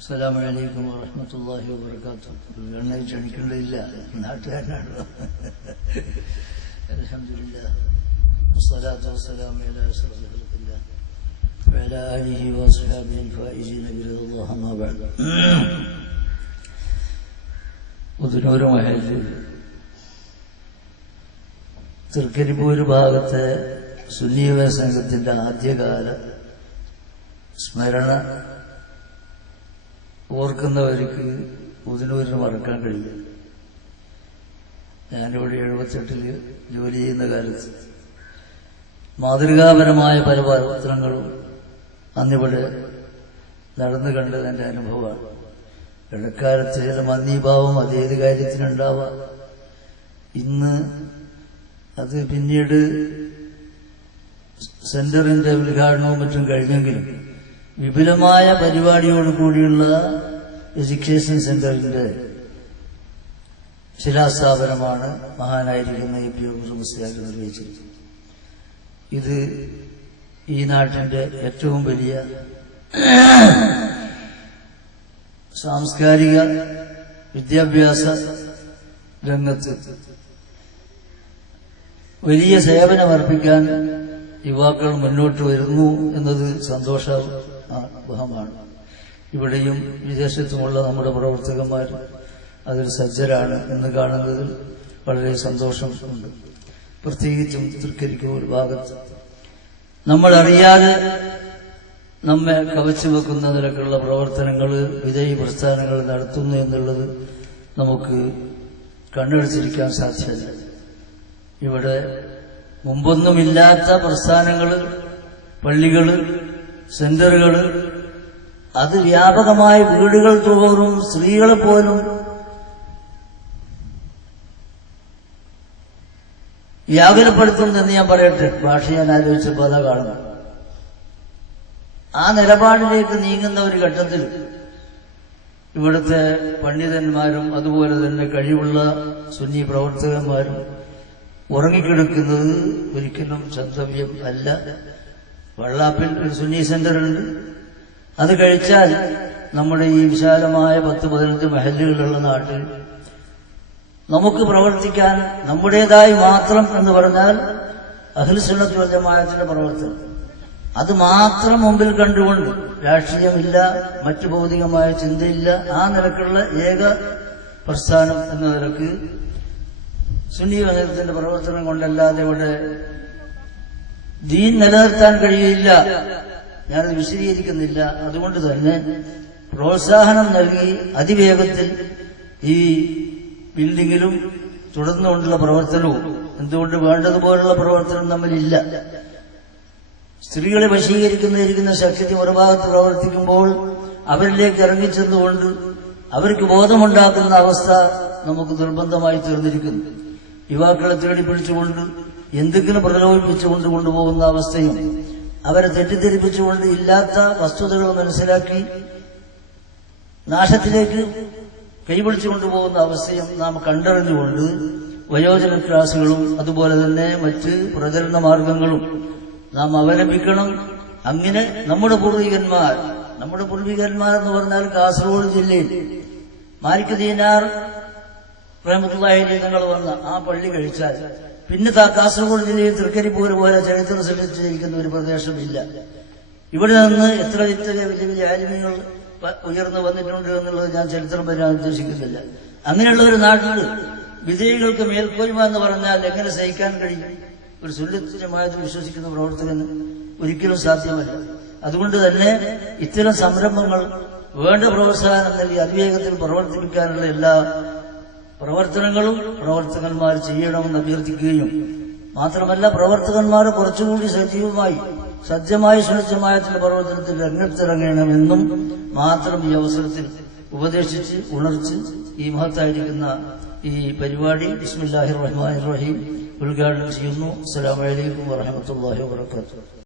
അസ്സലാമു അലൈക്കും വറഹ്മത്തുള്ളാഹി വബറകാതുഹു എണ്ണ ക്ഷണിക്കേണ്ടതില്ല നാട്ടുകാരനാണ് അൽഹംദുലില്ലാ والصلاة والسلام على أشرف خلق الله وعلى آله وأصحابه الفائزين برضا الله أما بعد ഉദനൂര് മഹല് തൃക്കരിപ്പൂര് ഭാഗത്തെ സുന്നീവ സംഘത്തിന്റെ ആദ്യകാല സ്മരണ ഓർക്കുന്നവർക്ക് ഉദിനൂരിന് മറക്കാൻ കഴിയും ഞാനിവിടെ എഴുപത്തെട്ടിൽ ജോലി ചെയ്യുന്ന കാലത്ത് മാതൃകാപരമായ പല പ്രവർത്തനങ്ങളും അന്നിവിടെ നടന്നു കണ്ടത് എന്റെ അനുഭവമാണ്. ഇടക്കാലത്ത് ചില മന്ദീഭാവം അതേത് കാര്യത്തിനുണ്ടാവാം. ഇന്ന് അത് പിന്നീട് സെന്ററിന്റെ ഉദ്ഘാടനവും മറ്റും കഴിഞ്ഞെങ്കിലും വിപുലമായ പരിപാടിയോട് കൂടിയുള്ള എഡ്യൂക്കേഷൻ സെന്ററിന്റെ ശിലാസ്ഥാപനമാണ് മഹാനായിരിക്കുന്ന എ പി മുസ്ലിയാർ നിർവഹിച്ചത് ഇത് ഈ നാട്ടിന്റെ ഏറ്റവും വലിയ സാംസ്കാരിക വിദ്യാഭ്യാസ രംഗത്ത് വലിയ സേവനമർപ്പിക്കാൻ യുവാക്കൾ മുന്നോട്ട് വരുന്നു എന്നത് സന്തോഷമാണ് ഇവിടെയും വിദേശത്തുമുള്ള നമ്മുടെ പ്രവർത്തകന്മാർ അതിൽ സജ്ജരാണ് എന്ന് കാണുന്നതിൽ വളരെ സന്തോഷം ഉണ്ട്. പ്രത്യേകിച്ചും തൃക്കരിക്കൂർ ഭാഗത്ത്. നമ്മൾ അറിയാതെ നമ്മെ കവച്ചു വെക്കുന്ന നിലക്കുള്ള പ്രവർത്തനങ്ങൾ വിജയി പ്രസ്ഥാനങ്ങൾ നടത്തുന്നു എന്നുള്ളത് നമുക്ക് കണ്ണടിച്ചിരിക്കാൻ സാധ്യമല്ല. ഇവിടെ മുമ്പൊന്നുമില്ലാത്ത പ്രസ്ഥാനങ്ങൾ പള്ളികൾ സെന്ററുകൾ അത് വ്യാപകമായ വീടുകൾ തോറും സ്ത്രീകൾ പോലും വ്യാകുലപ്പെടുത്തുന്നെന്ന് ഞാൻ പറയട്ടെ. ഭാഷ ഞാൻ ആലോചിച്ചപ്പോൾ അതാ കാണുന്നു ആ നിലപാടിലേക്ക് നീങ്ങുന്ന ഒരു ഘട്ടത്തിൽ ഇവിടുത്തെ പണ്ഡിതന്മാരും അതുപോലെ തന്നെ കഴിവുള്ള സുന്നി പ്രവർത്തകന്മാരും ഉറങ്ങിക്കിടക്കുന്നത് ഒരിക്കലും സന്തവ്യം അല്ല. വള്ളാപ്പിൽ ഒരു സുന്നി സെന്റർ ഉണ്ട് അത് കഴിച്ചാൽ നമ്മുടെ ഈ വിശാലമായ പത്ത് പതിനഞ്ച് മഹലുകളുള്ള നാട്ടിൽ നമുക്ക് പ്രവർത്തിക്കാൻ നമ്മുടേതായി മാത്രം എന്ന് പറഞ്ഞാൽ അഖിൽസുന്നത്ത് ജമാഅത്തിന്റെ പ്രവർത്തനം. അത് മാത്രം മുമ്പിൽ കണ്ടുകൊണ്ട് രാഷ്ട്രീയമില്ല മറ്റു ഭൗതികമായ ചിന്തയില്ല ആ നിലക്കുള്ള ഏക പ്രസ്ഥാനം എന്ന നിലയ്ക്ക് സുന്നി വനത്തിന്റെ പ്രവർത്തനം കൊണ്ടല്ലാതെ ഇവിടെ ദീൻ നിലനിർത്താൻ കഴിയില്ല. ഞാനത് വിശദീകരിക്കുന്നില്ല. അതുകൊണ്ട് തന്നെ പ്രോത്സാഹനം നൽകി അതിവേഗത്തിൽ ഈ ബിൽഡിങ്ങിലും തുടർന്നുകൊണ്ടുള്ള പ്രവർത്തനവും എന്തുകൊണ്ട് വേണ്ടതുപോലുള്ള പ്രവർത്തനം തമ്മിലില്ല. സ്ത്രീകളെ വശീകരിക്കുന്നതിരിക്കുന്ന ശക്തി മറുഭാഗത്ത് പ്രവർത്തിക്കുമ്പോൾ അവരിലേക്ക് ഇറങ്ങിച്ചെന്നുകൊണ്ട് അവർക്ക് ബോധമുണ്ടാക്കുന്ന അവസ്ഥ നമുക്ക് നിർബന്ധമായി തീർന്നിരിക്കുന്നു. യുവാക്കളെ തേടി പിടിച്ചുകൊണ്ട് എന്തെങ്കിലും പ്രലോഭിപ്പിച്ചുകൊണ്ട് കൊണ്ടുപോകുന്ന അവസ്ഥയും അവരെ തെറ്റിദ്ധരിപ്പിച്ചുകൊണ്ട് ഇല്ലാത്ത വസ്തുതകൾ മനസ്സിലാക്കി നാശത്തിലേക്ക് കൈപിടിച്ചു കൊണ്ടുപോകുന്ന അവസ്ഥയും നാം കണ്ടറിഞ്ഞുകൊണ്ട് വയോജന ക്ലാസുകളും അതുപോലെ തന്നെ മറ്റ് പ്രചരണ മാർഗങ്ങളും നാം അവലംബിക്കണം. അങ്ങനെ നമ്മുടെ പൂർവികന്മാർ നമ്മുടെ പൂർവികന്മാർ എന്ന് പറഞ്ഞാൽ കാസർഗോഡ് ജില്ലയിൽ മാലിക് ദീനാർ പ്രേമത്തുള്ളായി നിങ്ങൾ വന്ന് ആ പള്ളി കഴിച്ചാൽ പിന്നെ കാസർഗോഡ് ജില്ലയിൽ തൃക്കരിപ്പൂര് പോലെ ചരിത്രം സൃഷ്ടിച്ചിരിക്കുന്ന ഒരു പ്രദേശമില്ല. ഇവിടെ നിന്ന് എത്ര ഇത്ര വലിയ വലിയ ആലിമ്യങ്ങൾ ഉയർന്നു വന്നിട്ടുണ്ട് എന്നുള്ളത് ഞാൻ ചരിത്രം വരാൻ ഉദ്ദേശിക്കുന്നില്ല. അങ്ങനെയുള്ള ഒരു നാട്ടിൽ വിജയികൾക്ക് മേൽക്കോയ്മ എന്ന് പറഞ്ഞാൽ എങ്ങനെ സഹിക്കാൻ കഴിയും? ഒരു സുല്ലത്യമായത് വിശ്വസിക്കുന്ന പ്രവർത്തകന് ഒരിക്കലും സാധ്യമല്ല. അതുകൊണ്ട് തന്നെ ഇത്തരം സംരംഭങ്ങൾ വേണ്ട പ്രോത്സാഹനം നൽകി അതിവേഗത്തിൽ പ്രവർത്തിപ്പിക്കാനുള്ള എല്ലാ പ്രവർത്തനങ്ങളും പ്രവർത്തകന്മാർ ചെയ്യണമെന്ന് അഭ്യർത്ഥിക്കുകയും മാത്രമല്ല പ്രവർത്തകന്മാർ കുറച്ചുകൂടി സജീവമായി സജ്ജമായ സുനിശ്ചയമായ ചില പ്രവർത്തനത്തിൽ രംഗത്തിറങ്ങണമെന്നും മാത്രം ഈ അവസരത്തിൽ ഉപദേശിച്ച് ഉണർച്ച് ഈ മഹത്തായിരിക്കുന്ന ഈ പരിപാടി ബിസ്മില്ലാഹിർ റഹ്മാൻ റഹീം ഉദ്ഘാടനം ചെയ്യുന്നു. അസ്സലാമലൈക്കും വാഹമത്തല്ലാഹി വാത്തു